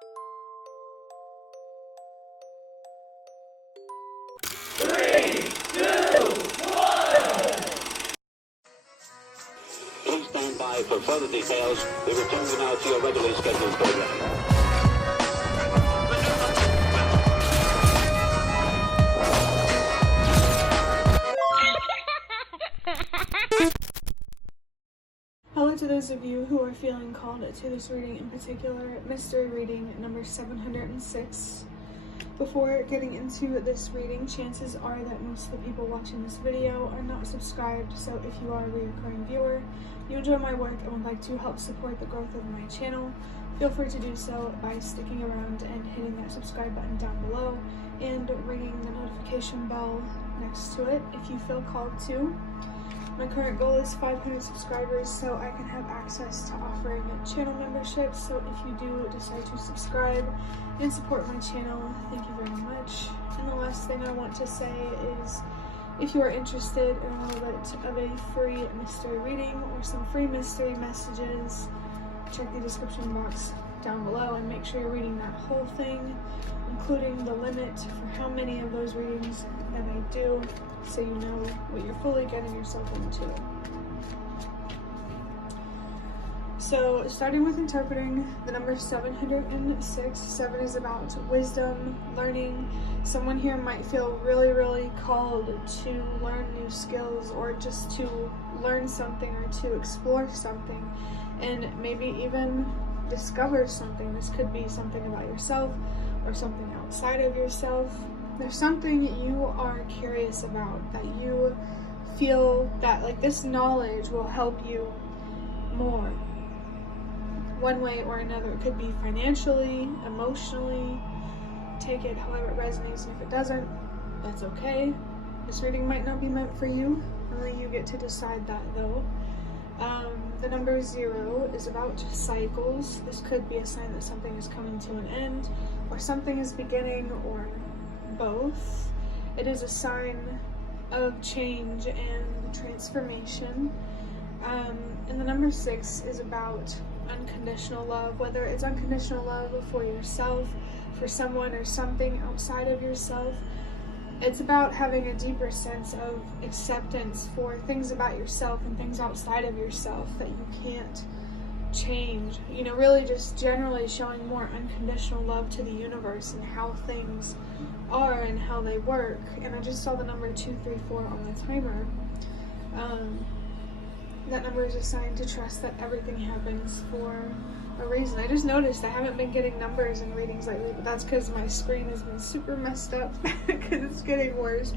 Please stand by for further details. We return you now to your regularly scheduled program. Hello to those of you who are feeling called to this reading, in particular, mystery reading number 706. Before getting into this reading, chances are that most of the people watching this video are not subscribed, so if you are a recurring viewer, you enjoy my work and would like to help support the growth of my channel, feel free to do so by sticking around and hitting that subscribe button down below and ringing the notification bell next to it if you feel called to. My current goal is 500 subscribers so I can have access to offering channel memberships, so if you do decide to subscribe and support my channel, thank you very much. And the last thing I want to say is, if you are interested in a little bit of a free mystery reading or some free mystery messages, check the description box down below and make sure you're reading that whole thing, including the limit for how many of those readings that I do, so you know what you're fully getting yourself into. So, starting with interpreting the number 706, 7 is about wisdom, learning. Someone here might feel really called to learn new skills, or just to learn something, or to explore something, and maybe even discover something. This could be something about yourself or something outside of yourself. There's something you are curious about, that you feel that like this knowledge will help you more, one way or another. It could be financially, emotionally, take it however it resonates, and if it doesn't, that's okay. This reading might not be meant for you, only you get to decide that though. The number 0 is about cycles. This could be a sign that something is coming to an end, or something is beginning, or both. It is a sign of change and transformation. And the number 6 is about unconditional love, whether it's unconditional love for yourself, for someone or something outside of yourself. It's about having a deeper sense of acceptance for things about yourself and things outside of yourself that you can't change. You know, really just generally showing more unconditional love to the universe and how things are and how they work. And I just saw the number 234 on the timer. That number is a sign to trust that everything happens for a reason. I just noticed I haven't been getting numbers in readings lately, but that's because my screen has been super messed up because it's getting worse.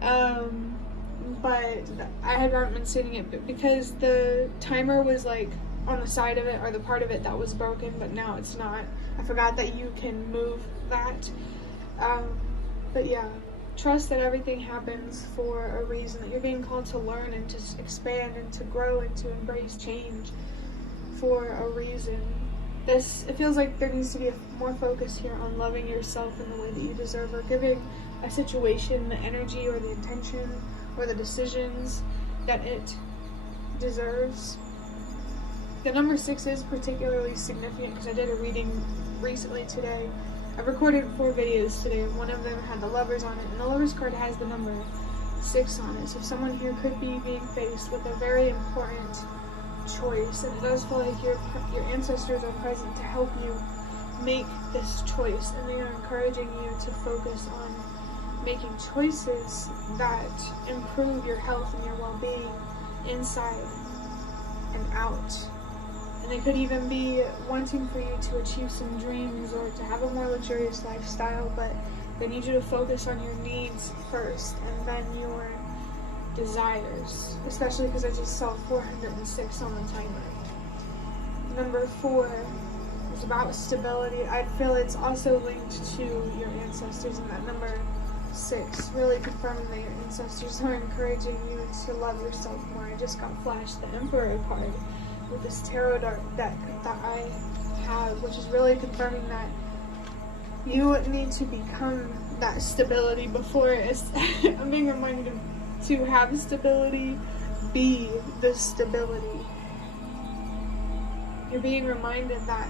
But I haven't been seeing it because the timer was like on the side of it, or the part of it that was broken, but now it's not. I forgot that you can move that. But yeah, trust that everything happens for a reason, that you're being called to learn and to expand and to grow and to embrace change for a reason. It feels like there needs to be more focus here on loving yourself in the way that you deserve, or giving a situation the energy or the intention or the decisions that it deserves. The number 6 is particularly significant because I did a reading recently today. I recorded 4 videos today, and one of them had the Lovers on it, and the Lovers card has the number 6 on it. So someone here could be being faced with a very important choice, and it does feel like your ancestors are present to help you make this choice, and they are encouraging you to focus on making choices that improve your health and your well-being inside and out. And they could even be wanting for you to achieve some dreams or to have a more luxurious lifestyle, but they need you to focus on your needs first and then your desires, especially because I just saw 406 on the timer. Number 4 is about stability. I feel it's also linked to your ancestors, and that number 6 really confirming that your ancestors are encouraging you to love yourself more. I just got flashed the Emperor card with this tarot deck that I have, which is really confirming that you need to become that stability before I'm being reminded to have stability, be the stability. You're being reminded that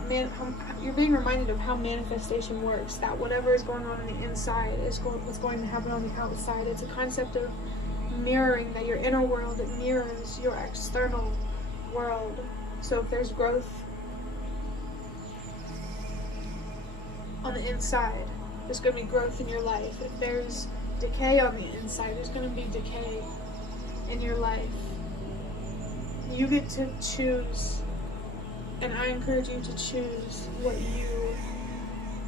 you're being reminded of how manifestation works. That whatever is going on the inside is what's going to happen on the outside. It's a concept of mirroring, that your inner world mirrors your external world. So if there's growth on the inside, there's going to be growth in your life. If there's decay on the inside, there's going to be decay in your life. You get to choose, and I encourage you to choose what you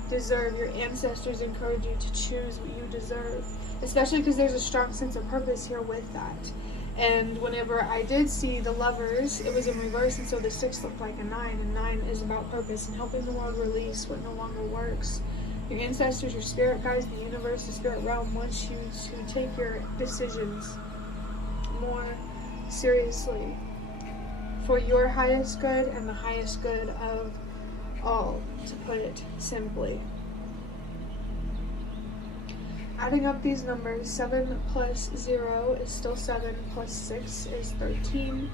deserve. Your ancestors encourage you to choose what you deserve, especially because there's a strong sense of purpose here with that. And whenever I did see the Lovers, it was in reverse, and so the 6 looked like a 9, and 9 is about purpose and helping the world release what no longer works. Your ancestors, your spirit guides, the universe, the spirit realm wants you to take your decisions more seriously for your highest good and the highest good of all, to put it simply. Adding up these numbers, 7 plus 0 is still 7, plus 6 is 13.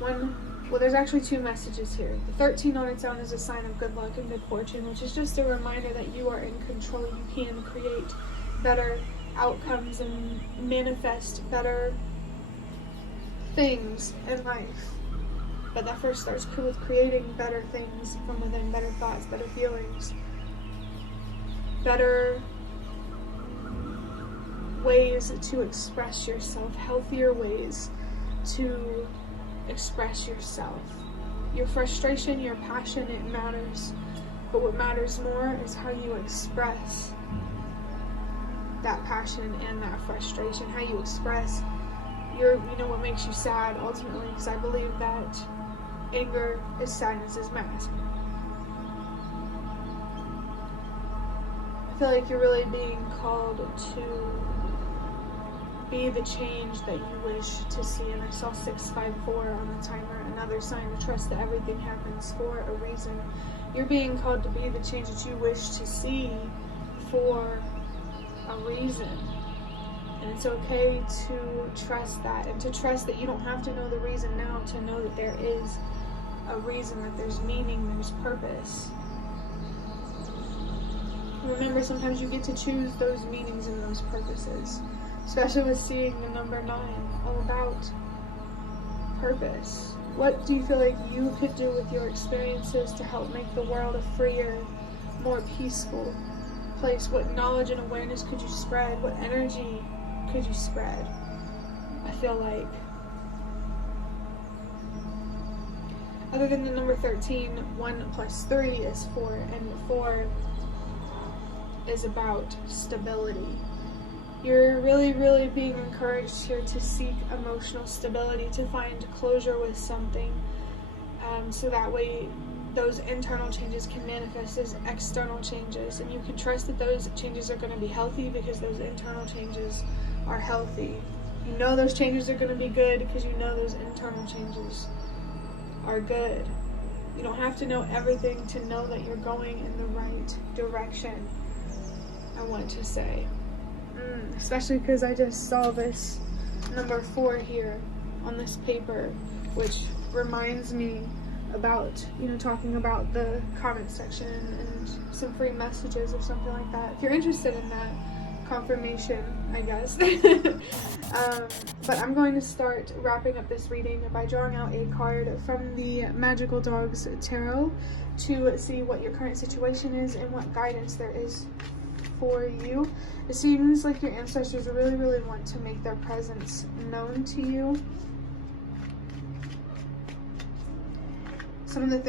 Well, there's actually 2 messages here. The 13 on its own is a sign of good luck and good fortune, which is just a reminder that you are in control. You can create better outcomes and manifest better things in life. But that first starts with creating better things from within, better thoughts, better feelings, better ways to express yourself, healthier ways to express yourself. Your frustration, your passion, it matters. But what matters more is how you express that passion and that frustration, how you express what makes you sad ultimately, because I believe that anger is sadness's mask. I feel like you're really being called to be the change that you wish to see. And I saw 654 on the timer, another sign to trust that everything happens for a reason. You're being called to be the change that you wish to see for a reason. And it's okay to trust that, and to trust that you don't have to know the reason now to know that there is a reason, that there's meaning, there's purpose. Remember, sometimes you get to choose those meanings and those purposes, especially with seeing the number 9, all about purpose. What do you feel like you could do with your experiences to help make the world a freer, more peaceful place? What knowledge and awareness could you spread? What energy could you spread? I feel like, other than the number 13, 1 plus 3 is 4, and 4 is about stability. You're really, really being encouraged here to seek emotional stability, to find closure with something, so that way those internal changes can manifest as external changes, and you can trust that those changes are going to be healthy because those internal changes are healthy. You know those changes are going to be good because you know those internal changes are good. You don't have to know everything to know that you're going in the right direction, I want to say. Especially because I just saw this number 4 here on this paper, which reminds me about, talking about the comment section and some free messages or something like that. If you're interested in that, confirmation, I guess. But I'm going to start wrapping up this reading by drawing out a card from the Magical Dogs Tarot to see what your current situation is and what guidance there is for you. It seems like your ancestors really, really want to make their presence known to you. Some of the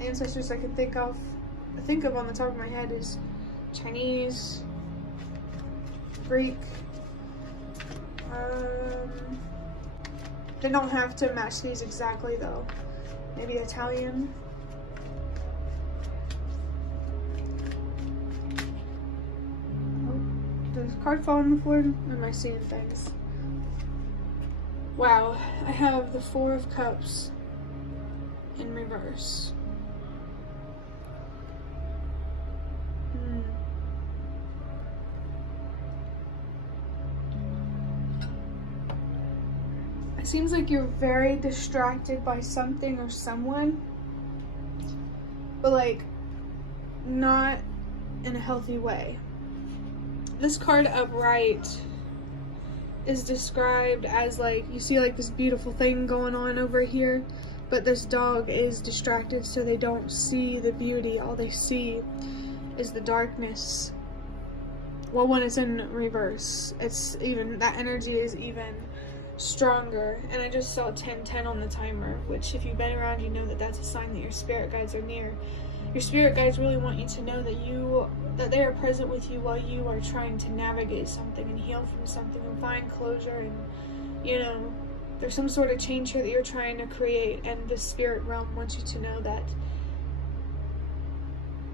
ancestors I can think of on the top of my head is Chinese, Greek. They don't have to match these exactly though. Maybe Italian. Does the card fall on the floor? Or am I seeing things? Wow, I have the 4 of Cups in reverse. It seems like you're very distracted by something or someone. but like not in a healthy way. This card upright is described as like, you see like this beautiful thing going on over here, but this dog is distracted, so they don't see the beauty. All they see is the darkness. Well, when it's in reverse, it's even, that energy is even stronger. And I just saw 1010 on the timer, which if you've been around, you know that that's a sign that your spirit guides are near. Your spirit guides really want you to know that they are present with you while you are trying to navigate something and heal from something and find closure, and you know, there's some sort of change here that you're trying to create, and the spirit realm wants you to know that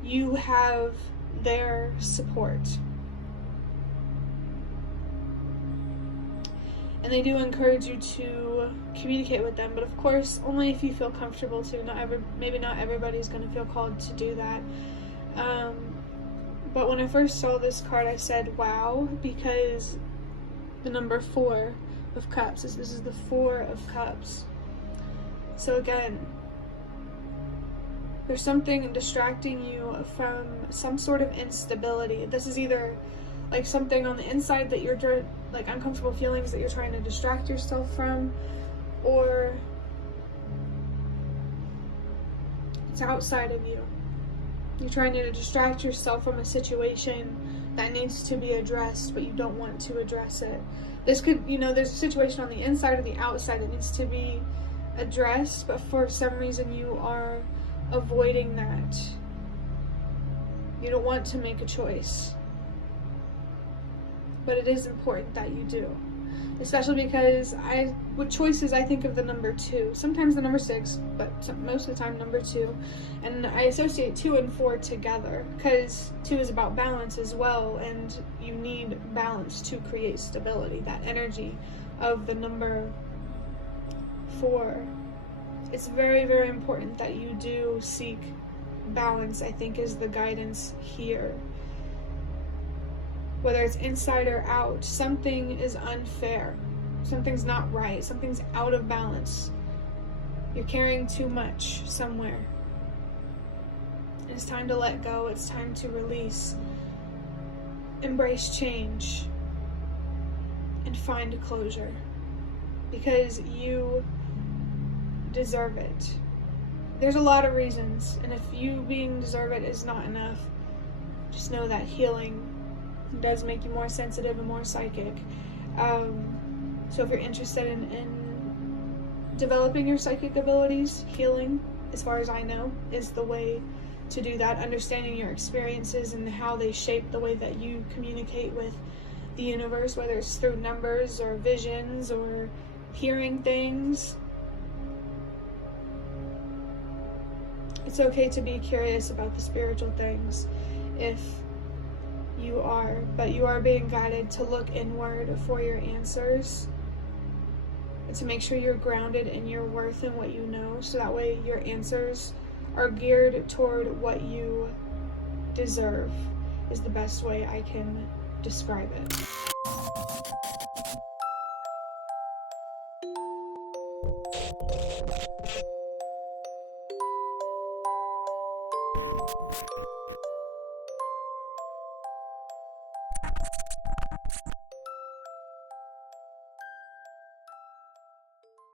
you have their support. And they do encourage you to communicate with them, but of course only if you feel comfortable to. Maybe not everybody's going to feel called to do that. But when I first saw this card, I said wow, because the number 4 of cups, this is the 4 of cups. So again, there's something distracting you from some sort of instability. This is either like something on the inside that you're like uncomfortable feelings that you're trying to distract yourself from, or it's outside of you. You're trying to distract yourself from a situation that needs to be addressed, but you don't want to address it. This could, you know, there's a situation on the inside or the outside that needs to be addressed, but for some reason you are avoiding that. You don't want to make a choice. But it is important that you do, especially because with choices I think of the number 2, sometimes the number 6, but most of the time number 2, and I associate 2 and 4 together because 2 is about balance as well, and you need balance to create stability. That energy of the number 4, it's very, very important that you do seek balance, I think, is the guidance here. Whether it's inside or out, something is unfair. Something's not right. Something's out of balance. You're carrying too much somewhere. It's time to let go. It's time to release. Embrace change. And find closure. Because you deserve it. There's a lot of reasons. And if you being deserve it is not enough, just know that healing does make you more sensitive and more psychic. So if you're interested in developing your psychic abilities, healing, as far as I know, is the way to do that. Understanding your experiences and how they shape the way that you communicate with the universe, whether it's through numbers or visions or hearing things. It's okay to be curious about the spiritual things if you are, but you are being guided to look inward for your answers and to make sure you're grounded in your worth and what you know, so that way your answers are geared toward what you deserve, is the best way I can describe it.